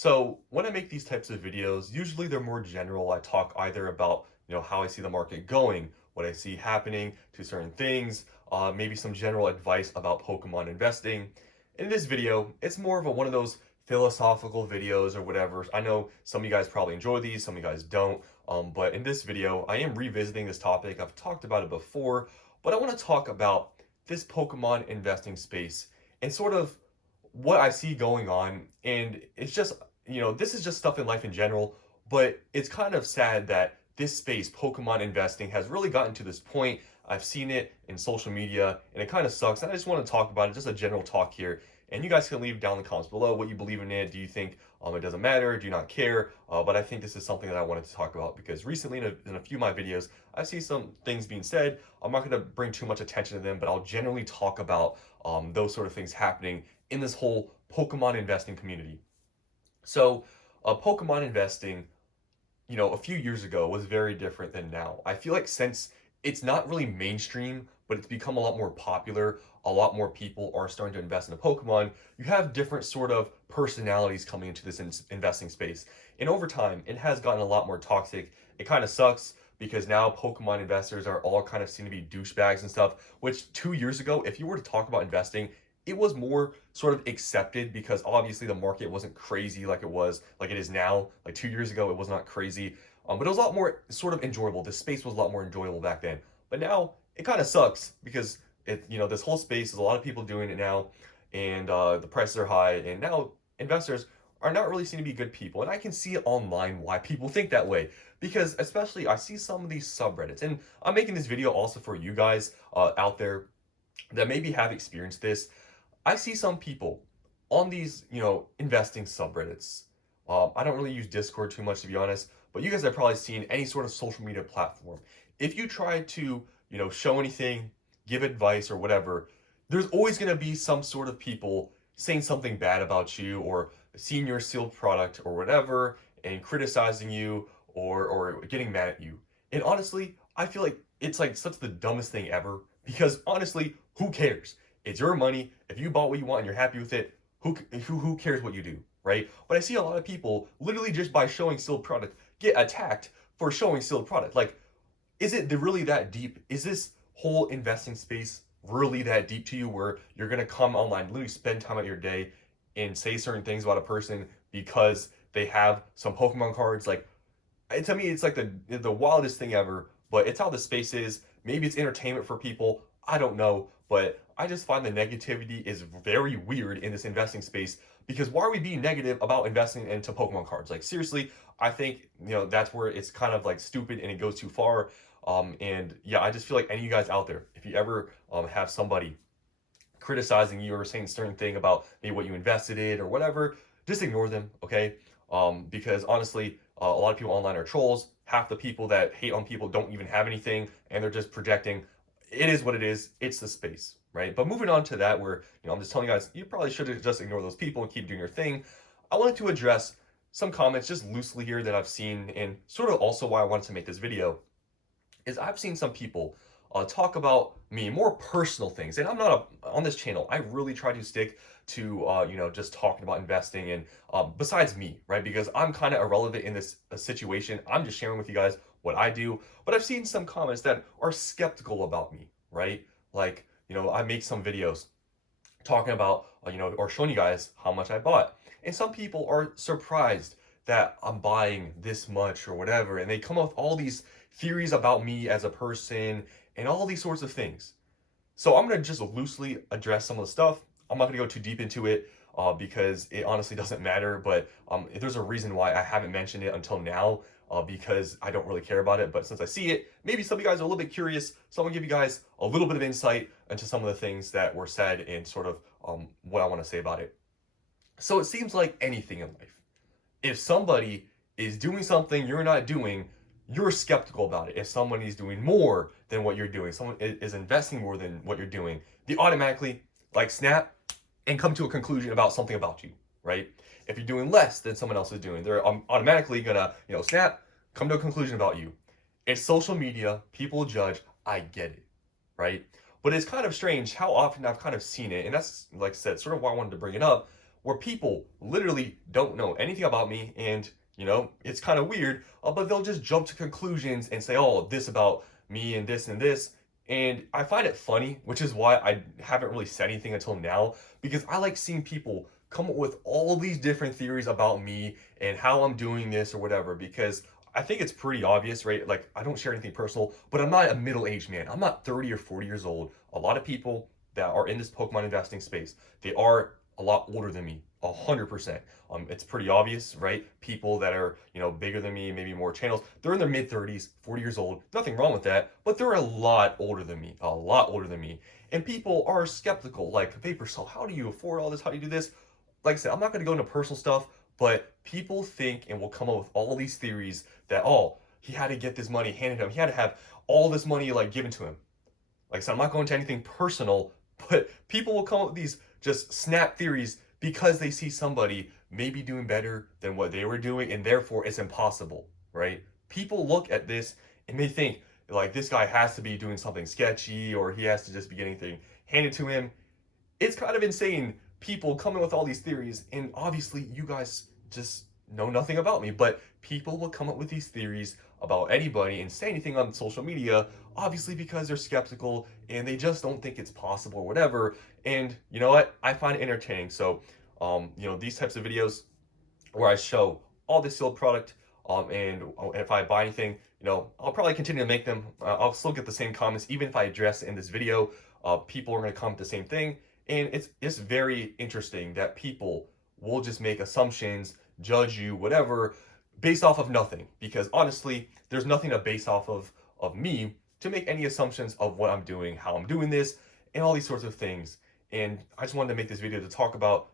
So when I make these types of videos, usually they're more general. I talk either about, how I see the market going, what I see happening to certain things, maybe some general advice about Pokemon investing. In this video, it's more of one of those philosophical videos or whatever. I know some of you guys probably enjoy these, some of you guys don't. But in this video, I am revisiting this topic. I've talked about it before, but I want to talk about this Pokemon investing space and sort of what I see going on. And it's just, this is just stuff in life in general, but it's kind of sad that this space, Pokemon investing, has really gotten to this point. I've seen it in social media and it kind of sucks. And I just want to talk about it, just a general talk here. And you guys can leave down in the comments below what you believe in it. Do you think it doesn't matter? Do you not care? But I think this is something that I wanted to talk about because recently in a few of my videos, I see some things being said. I'm not going to bring too much attention to them, but I'll generally talk about those sort of things happening in this whole Pokemon investing community. So, Pokemon investing, a few years ago was very different than now. I feel like since it's not really mainstream, but it's become a lot more popular, a lot more people are starting to invest in a Pokemon. You have different sort of personalities coming into this investing space. And over time, it has gotten a lot more toxic. It kind of sucks because now Pokemon investors are all kind of seen to be douchebags and stuff, which 2 years ago, if you were to talk about investing, it was more sort of accepted because obviously the market wasn't crazy like it is now. Like 2 years ago, it was not crazy, but it was a lot more sort of enjoyable. The space was a lot more enjoyable back then. But now it kind of sucks because this whole space is a lot of people doing it now, and the prices are high, and now investors are not really seen to be good people. And I can see it online why people think that way because especially I see some of these subreddits, and I'm making this video also for you guys out there that maybe have experienced this. I see some people on these, investing subreddits. I don't really use Discord too much, to be honest, but you guys have probably seen any sort of social media platform. If you try to, show anything, give advice or whatever, there's always going to be some sort of people saying something bad about you or seeing your sealed product or whatever and criticizing you or getting mad at you. And honestly, I feel like it's like such the dumbest thing ever because honestly, who cares? It's your money. If you bought what you want and you're happy with it, who cares what you do, right? But I see a lot of people literally just by showing sealed product get attacked for showing sealed product. Like, is it really that deep? Is this whole investing space really that deep to you where you're gonna come online, literally spend time out of your day and say certain things about a person because they have some Pokemon cards? Like, to me, it's like the wildest thing ever. But it's how the space is. Maybe it's entertainment for people. I don't know, but I just find the negativity is very weird in this investing space because why are we being negative about investing into Pokemon cards? Like seriously, I think that's where it's kind of like stupid and it goes too far. And yeah, I just feel like any of you guys out there, if you ever have somebody criticizing you or saying a certain thing about maybe what you invested in or whatever, just ignore them, okay? Because honestly, a lot of people online are trolls. Half the people that hate on people don't even have anything, and they're just projecting. It is what it is. It's the space, right? But moving on to that, where I'm just telling you guys, you probably should just ignore those people and keep doing your thing. I wanted to address some comments just loosely here that I've seen, and sort of also why I wanted to make this video is I've seen some people talk about me, more personal things. And I'm not on this channel. I really try to stick to, just talking about investing and besides me, right? Because I'm kind of irrelevant in this situation. I'm just sharing with you guys what I do. But I've seen some comments that are skeptical about me, right? Like, I make some videos talking about, or showing you guys how much I bought. And some people are surprised that I'm buying this much or whatever. And they come up with all these theories about me as a person and all these sorts of things. So I'm going to just loosely address some of the stuff. I'm not going to go too deep into it because it honestly doesn't matter. But there's a reason why I haven't mentioned it until now because I don't really care about it. But since I see it, maybe some of you guys are a little bit curious. So I'm going to give you guys a little bit of insight into some of the things that were said and sort of what I want to say about it. So it seems like anything in life. If somebody is doing something you're not doing, you're skeptical about it. If someone is doing more than what you're doing, someone is investing more than what you're doing, they automatically like snap and come to a conclusion about something about you, right? If you're doing less than someone else is doing, they're automatically gonna, snap, come to a conclusion about you. It's social media, people judge, I get it, right? But it's kind of strange how often I've kind of seen it, and that's, like I said, sort of why I wanted to bring it up, where people literally don't know anything about me, and it's kind of weird, but they'll just jump to conclusions and say, oh, this about me and this and this. And I find it funny, which is why I haven't really said anything until now, because I like seeing people come up with all these different theories about me and how I'm doing this or whatever, because I think it's pretty obvious, right? Like, I don't share anything personal, but I'm not a middle-aged man. I'm not 30 or 40 years old. A lot of people that are in this Pokemon investing space, they are a lot older than me, 100%. It's pretty obvious, right? People that are, bigger than me, maybe more channels, they're in their mid-30s, 40 years old. Nothing wrong with that, but they're a lot older than me, a lot older than me. And people are skeptical, like, Vapor, so how do you afford all this? How do you do this? Like I said, I'm not going to go into personal stuff, but people think and will come up with all these theories that, oh, he had to get this money handed to him. He had to have all this money, like, given to him. Like I said, I'm not going to anything personal, but people will come up with these just snap theories because they see somebody maybe doing better than what they were doing, and therefore it's impossible, right? People look at this and they think, like, this guy has to be doing something sketchy, or he has to just be getting anything handed to him. It's kind of insane, people coming with all these theories, and obviously you guys just know nothing about me, but people will come up with these theories about anybody and say anything on social media, obviously because they're skeptical and they just don't think it's possible or whatever. And you know what? I find it entertaining. So, these types of videos where I show all this sealed product, and if I buy anything, I'll probably continue to make them. I'll still get the same comments, even if I address it in this video. People are going to comment the same thing. And it's very interesting that people will just make assumptions, judge you, whatever, based off of nothing. Because honestly, there's nothing to base off of me to make any assumptions of what I'm doing, how I'm doing this, and all these sorts of things. And I just wanted to make this video to talk about,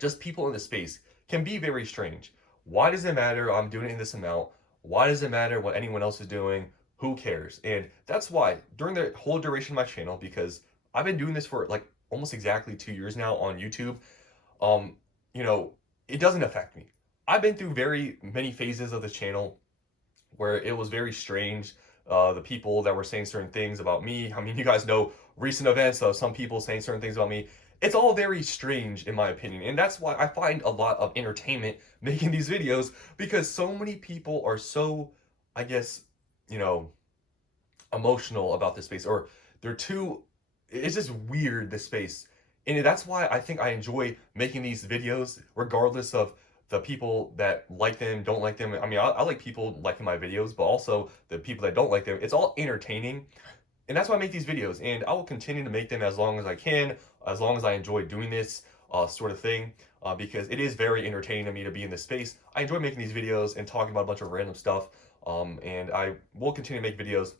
just people in the space can be very strange. Why does it matter I'm doing it in this amount? Why does it matter what anyone else is doing? Who cares? And that's why during the whole duration of my channel, because I've been doing this for like almost exactly 2 years now on YouTube, um, it doesn't affect me. I've been through very many phases of the channel where it was very strange. The people that were saying certain things about me, I mean, you guys know recent events of some people saying certain things about me. It's all very strange in my opinion. And that's why I find a lot of entertainment making these videos, because so many people are so, I guess, emotional about this space, or they're too, it's just weird, this space. And that's why I think I enjoy making these videos, regardless of the people that like them, don't like them. I mean, I like people liking my videos, but also the people that don't like them. It's all entertaining. And that's why I make these videos. And I will continue to make them as long as I can, as long as I enjoy doing this sort of thing, because it is very entertaining to me to be in this space. I enjoy making these videos and talking about a bunch of random stuff. And I will continue to make videos.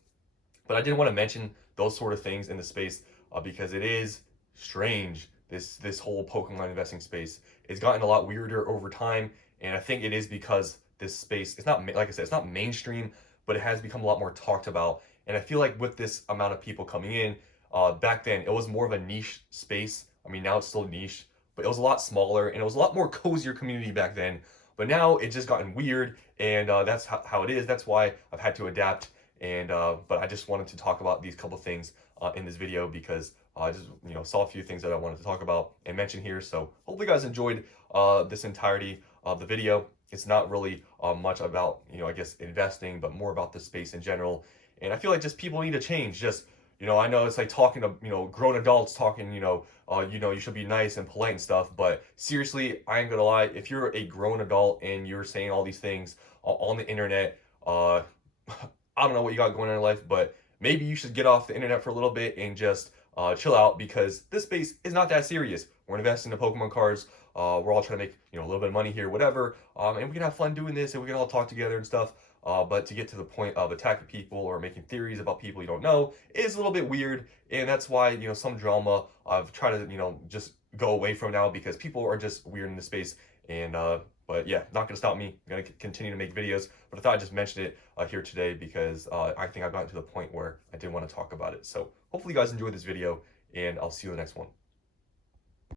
But I did want to mention those sort of things in the space, because it is strange. This whole Pokemon investing space, it's gotten a lot weirder over time, and I think it is because this space, it's not, like I said, it's not mainstream, but it has become a lot more talked about. And I feel like with this amount of people coming in, back then it was more of a niche space. I mean, now it's still niche, but it was a lot smaller and it was a lot more cozier community back then. But now it's just gotten weird, and that's how it is. That's why I've had to adapt. And but I just wanted to talk about these couple things in this video, because I just saw a few things that I wanted to talk about and mention here. So hopefully you guys enjoyed this entirety of the video. It's not really much about I guess investing, but more about the space in general. And I feel like just people need to change. Just I know it's like talking to grown adults talking, you should be nice and polite and stuff, but seriously, I ain't gonna lie, if you're a grown adult and you're saying all these things on the internet, I don't know what you got going on in life, but maybe you should get off the internet for a little bit and just chill out, because this space is not that serious. We're investing in Pokemon cards. We're all trying to make a little bit of money here, whatever, and we can have fun doing this, and we can all talk together and stuff. But to get to the point of attacking people or making theories about people you don't know is a little bit weird, and that's why some drama I've tried to just go away from now, because people are just weird in the space. And but yeah, not gonna stop me. I'm gonna continue to make videos, but I thought I'd just mention it here today, because I think I've gotten to the point where I did want to talk about it. So hopefully you guys enjoyed this video, and I'll see you in the next one.